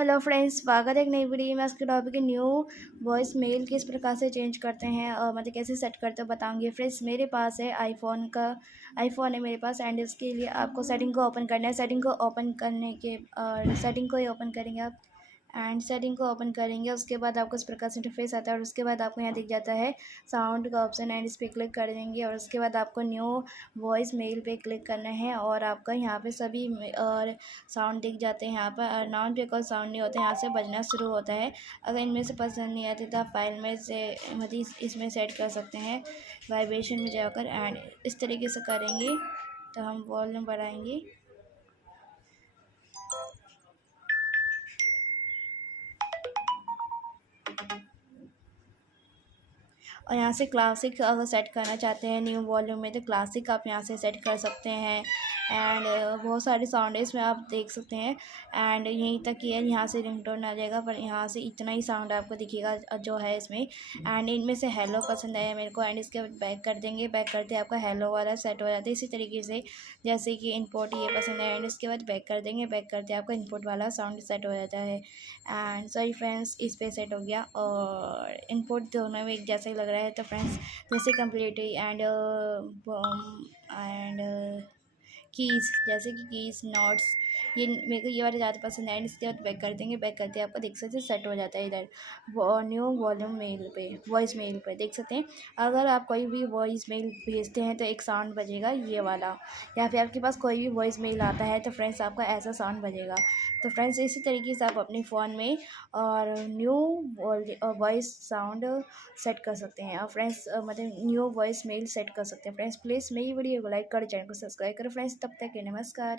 Hello friends, स्वागत है एक नई वीडियो में। आज के टॉपिक है न्यू वॉइस मेल किस प्रकार से चेंज करते हैं और मतलब कैसे सेट करते हो बताऊंगी। फ्रेंड्स, मेरे पास है आईफोन है मेरे पास, एंड इसके लिए आपको सेटिंग को ओपन करना है। सेटिंग को ओपन करने के और सेटिंग को ही ओपन करेंगे आप, एंड सेटिंग को ओपन करेंगे। उसके बाद आपको इस प्रकार से इंटरफेस आता है और उसके बाद आपको यहाँ दिख जाता है साउंड का ऑप्शन, एंड इस पर क्लिक कर देंगे और उसके बाद आपको न्यू वॉइस मेल पे क्लिक करना है और आपका यहाँ पे सभी और साउंड दिख जाते हैं। यहाँ पर नॉन रिकॉर्ड साउंड नहीं होता, यहाँ से बजना शुरू होता है। अगर इनमें से पसंद नहीं आती तो आप फाइल में से मतलब इसमें सेट कर सकते हैं वाइब्रेशन में जाकर, एंड इस तरीके से करेंगे तो हम वॉल्यूम बढ़ाएंगे। और यहाँ से क्लासिक अगर सेट करना चाहते हैं न्यू वॉल्यूम में तो क्लासिक आप यहाँ से सेट कर सकते हैं। एंड बहुत सारे साउंड है इसमें, आप देख सकते हैं। एंड यहीं तक ही है, यहाँ से रिंगटोन आ जाएगा, पर यहाँ से इतना ही साउंड आपको दिखेगा जो है इसमें। एंड इनमें से हेलो पसंद आया मेरे को, एंड इसके बाद बैक कर देंगे। बैक करते आपका हेलो वाला सेट हो जाता है इसी तरीके से, जैसे कि इनपुट ये पसंद है, एंड इसके बाद बैक कर देंगे। बैक करते आपका इनपुट वाला साउंड सेट हो जाता है। एंड सॉरी फ्रेंड्स, इस पे सेट हो गया और इनपुट दोनों में एक जैसा ही लग रहा है। तो फ्रेंड्स, जैसे कंप्लीट एंड एंड कीज़, जैसे कि कीज़ नोट्स, ये मेरे को ये वाले ज़्यादा पसंद है। एंड इसके बाद बैक कर देंगे। बैक करते आपको देख सकते हैं सेट हो जाता है इधर न्यू वॉल्यूम मेल पे, वॉइस मेल पे देख सकते हैं। अगर आप कोई भी वॉइस मेल भेजते हैं तो एक साउंड बजेगा ये वाला, या फिर आपके पास कोई भी वॉइस मेल आता है तो फ्रेंड्स आपका ऐसा साउंड बजेगा। तो फ्रेंड्स, इसी तरीके से आप अपने फ़ोन में और न्यू वॉइस साउंड सेट कर सकते हैं। और फ्रेंड्स मतलब न्यू वॉइस मेल सेट कर सकते हैं। फ्रेंड्स, प्लीज़ मेरी वीडियो को लाइक करें, चैनल को सब्सक्राइब करें। फ्रेंड्स, तब तक के नमस्कार।